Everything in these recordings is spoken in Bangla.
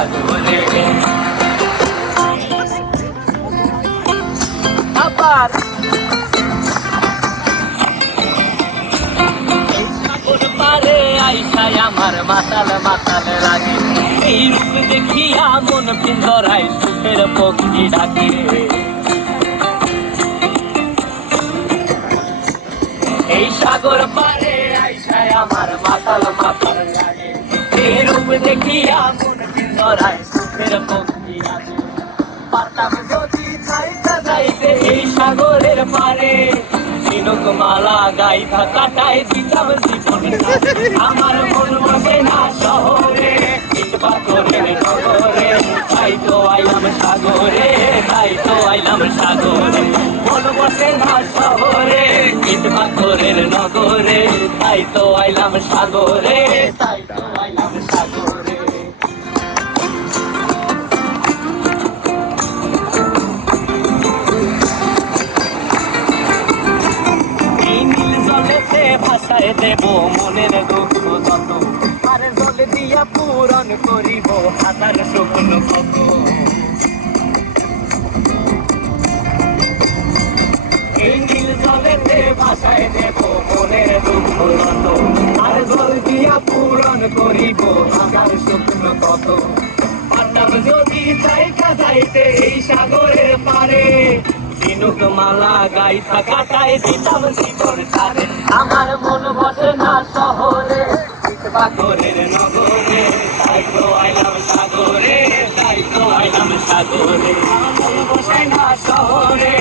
সাগরে আবার সাগর পারে আইসায় আমার মাতাল মাতাল লাগে এই রূপ দেখিয়া মন পিঞ্জরায় সুখের পক্ষী ডাকে এই সাগর পারে আইসায় আমার মাতাল মাতাল লাগে এই রূপ দেখিয়া মন পিঞ্জরায় সুখের পক্ষী ডাকে পারতাম যদি যাইতে যাইতে এই সাগরের পারে ঝিনুক মালা গাইথা কাটায় দিতাম জীবন আমার মন বসে না শহরে ইট পাথরের নগরে তাই তো আইলাম সাগরে তাই তো আইলাম সাগরে মন বসে না শহরে ইট পাথরের নগরে তাই তো আইলাম সাগরে তাই তো আইলাম সাগরে ভাষায় দেব মনের দুঃখ যত আর জলে দিয়া পূরণ করিব হাজার স্বপ্ন কত এই নীল জলেতে ভাষায় দেব মনের দুঃখ যত আর জল দিয়া পূরণ করিব হাজার স্বপ্ন কত পারতাম যদি যাইতে যাইতে এই সাগরের পারে ঝিনুক মালা গাইথা কাটায় দিতাম জীবন তারে আমার মন বসে না শহরে ইট পাথরের নগরে তাই তো আইলাম সাগরে তাই তো আইলাম সাগরে আমার মন বসে না শহরে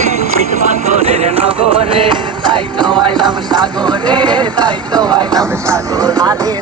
ইট পাথরের নগরে তাই তো আইলাম সাগরে তাই তো আইলাম সাগরে